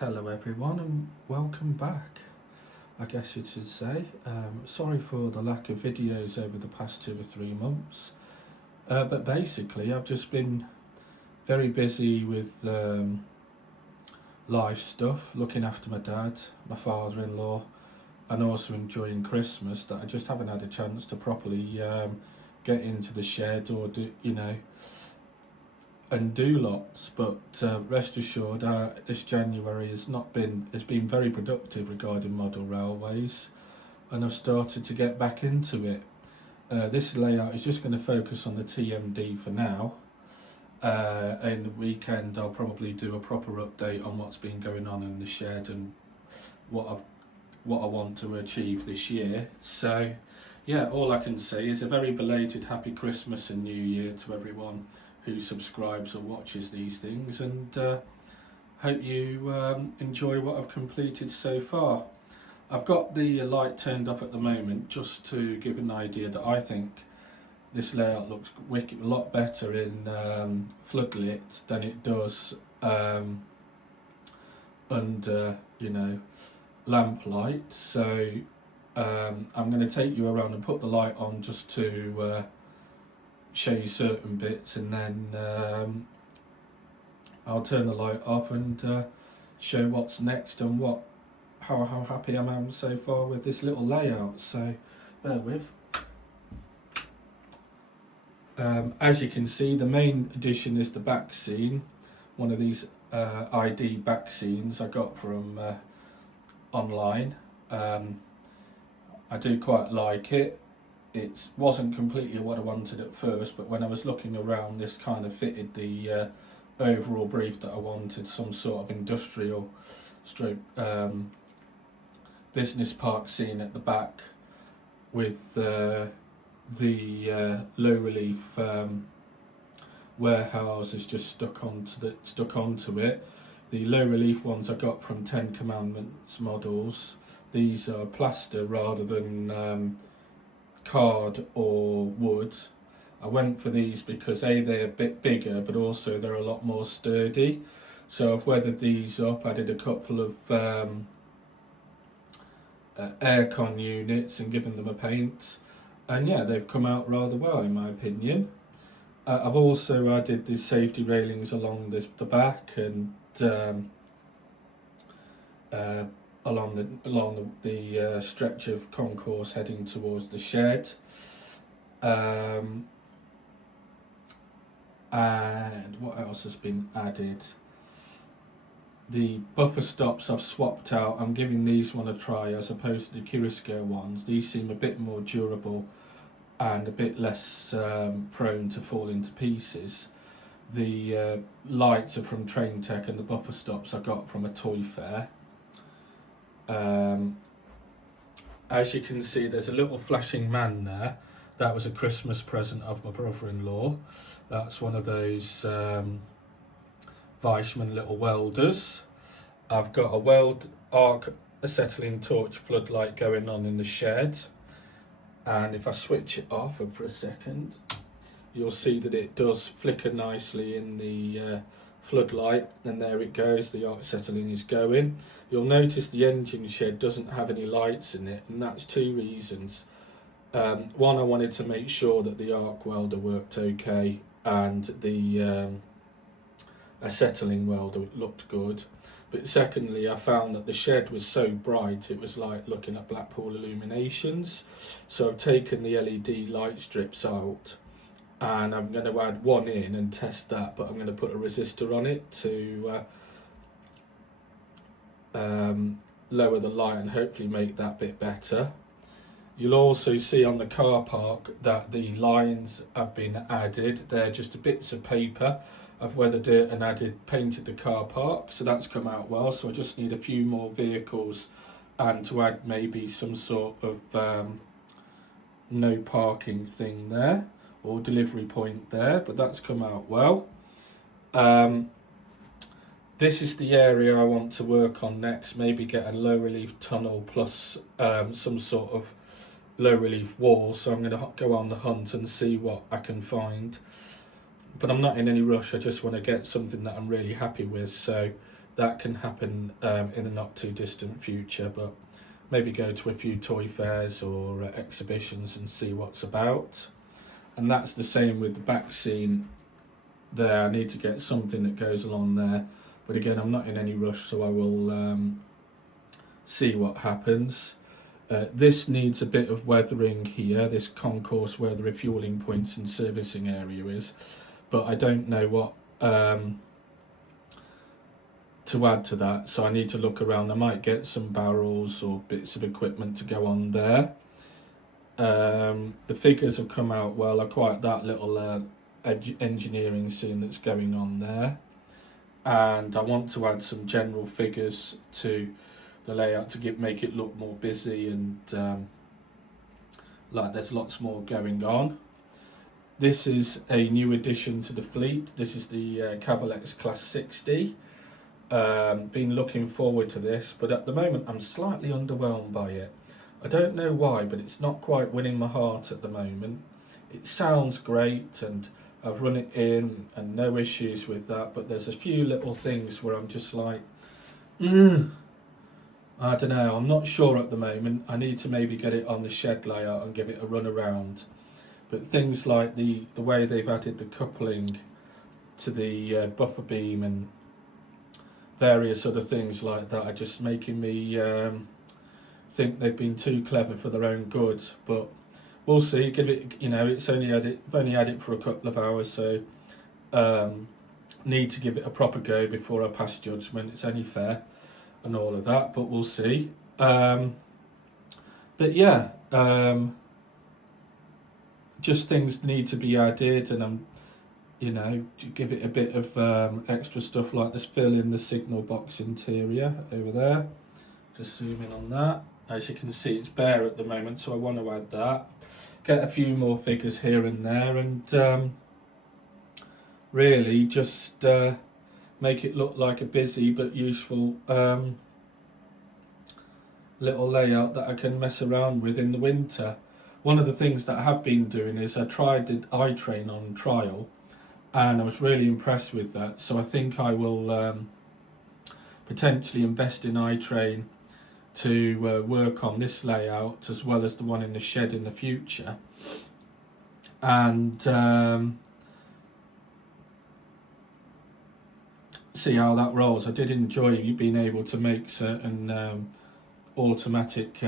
Hello everyone and welcome back, I guess you should say. Sorry for the lack of videos over the past 2 or 3 months, but basically I've just been very busy with life stuff, looking after my dad, my father-in-law, and also enjoying Christmas, that I just haven't had a chance to properly get into the shed or do, and do lots. But rest assured, this January has been very productive regarding model railways, and I've started to get back into it. This layout is just going to focus on the TMD for now. And the weekend I'll probably do a proper update on what's been going on in the shed and what I want to achieve this year. So yeah, all I can say is a very belated happy Christmas and New Year to everyone who subscribes or watches these things, and hope you enjoy what I've completed so far. I've got the light turned off at the moment just to give an idea that I think this layout looks a lot better in floodlit than it does under lamplight. So I'm going to take you around and put the light on just to show you certain bits, and then I'll turn the light off and show what's next and how happy I am so far with this little layout. So bear with. As you can see, the main addition is the back scene, one of these ID back scenes I got from online. I do quite like it. It wasn't completely what I wanted at first, but when I was looking around, this kind of fitted the overall brief that I wanted, some sort of industrial stroke business park scene at the back with the low relief warehouses just stuck onto it. The low relief ones I got from 10 Commandments models. These are plaster rather than card or wood. I went for these because they're a bit bigger, but also they're a lot more sturdy. So I've weathered these up, added a couple of aircon units and given them a paint, and yeah, they've come out rather well in my opinion. I've also added the safety railings along the back and along the stretch of concourse heading towards the shed. And what else has been added? The buffer stops I've swapped out. I'm giving these one a try as opposed to the Curisco ones. These seem a bit more durable and a bit less prone to fall into pieces. The lights are from Train Tech, and the buffer stops I got from a toy fair. As you can see, there's a little flashing man there. That was a Christmas present of my brother-in-law. That's one of those Weissman little welders. I've got a weld arc acetylene torch floodlight going on in the shed, and if I switch it off for a second, you'll see that it does flicker nicely in the floodlight, and there it goes, the arc acetylene is going. You'll notice the engine shed doesn't have any lights in it, and that's 2 reasons. One, I wanted to make sure that the arc welder worked okay and the acetylene welder looked good, but secondly, I found that the shed was so bright it was like looking at Blackpool illuminations. So I've taken the LED light strips out, and I'm going to add one in and test that, but I'm going to put a resistor on it to lower the light and hopefully make that bit better. You'll also see on the car park that the lines have been added. They're just bits of paper. I've weathered it and painted the car park, so that's come out well. So I just need a few more vehicles and to add maybe some sort of no parking thing there, or delivery point there, but that's come out well. This is the area I want to work on next, maybe get a low relief tunnel plus some sort of low relief wall. So I'm going to go on the hunt and see what I can find, but I'm not in any rush. I just want to get something that I'm really happy with. So that can happen in the not too distant future, but maybe go to a few toy fairs or exhibitions and see what's about. And that's the same with the back scene there. I need to get something that goes along there, but again, I'm not in any rush, so I will see what happens. This needs a bit of weathering here, this concourse where the refueling points and servicing area is, but I don't know what to add to that, so I need to look around. I might get some barrels or bits of equipment to go on there. The figures have come out well. I quite that little engineering scene that's going on there, and I want to add some general figures to the layout to make it look more busy and like there's lots more going on. This is a new addition to the fleet. This is the Cavalex Class 60. Been looking forward to this, but at the moment I'm slightly underwhelmed by it. I don't know why, but it's not quite winning my heart at the moment. It sounds great and I've run it in and no issues with that, but there's a few little things where I'm just like, I don't know, I'm not sure at the moment. I need to maybe get it on the shed layout and give it a run around. But things like the way they've added the coupling to the buffer beam and various other things like that are just making me think they've been too clever for their own good. But we'll see. Give it, it's only had it for a couple of hours, so need to give it a proper go before I pass judgment. It's only fair and all of that, but we'll see. But yeah, just things need to be added, and I'm to give it a bit of extra stuff like this fill in the signal box interior over there. Just zoom in on that. As you can see, it's bare at the moment, so I want to add that. Get a few more figures here and there, and really just make it look like a busy but useful little layout that I can mess around with in the winter. One of the things that I have been doing is I tried the iTrain on trial, and I was really impressed with that, so I think I will potentially invest in iTrain to work on this layout as well as the one in the shed in the future, and see how that rolls. I did enjoy being able to make certain automatic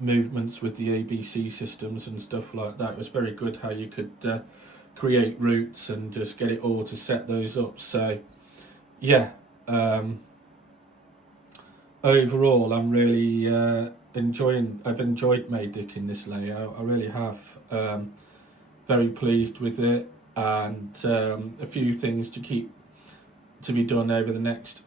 movements with the ABC systems and stuff like that. It was very good how you could create routes and just get it all to set those up. So yeah, overall I'm really I've enjoyed Maydick in this layout. I really have. Very pleased with it, and a few things to be done over the next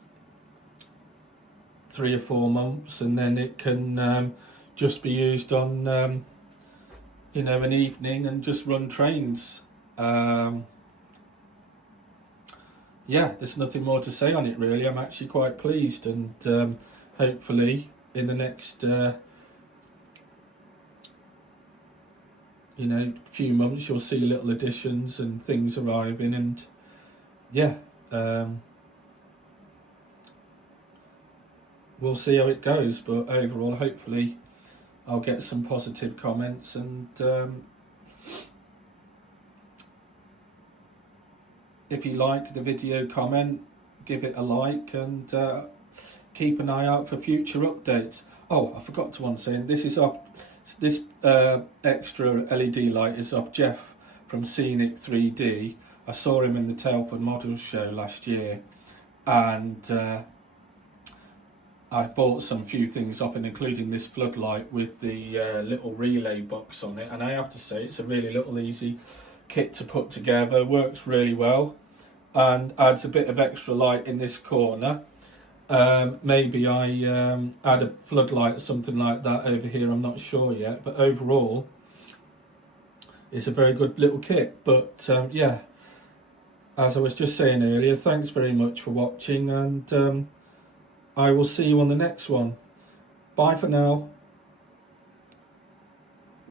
3 or 4 months, and then it can just be used on an evening and just run trains. Yeah, there's nothing more to say on it really. I'm actually quite pleased, and hopefully in the next few months you'll see little additions and things arriving, and yeah, we'll see how it goes. But overall, hopefully I'll get some positive comments, and if you like the video, comment, give it a like, and keep an eye out for future updates. Oh, I forgot to one saying, this extra LED light is off Jeff from Scenic 3D. I saw him in the Telford Models Show last year, and I bought some few things off it, including this floodlight with the little relay box on it, and I have to say it's a really little easy kit to put together. Works really well and adds a bit of extra light in this corner. Maybe I add a floodlight or something like that over here, I'm not sure yet, but overall it's a very good little kit. But yeah, as I was just saying earlier, thanks very much for watching, and I will see you on the next one. Bye for now.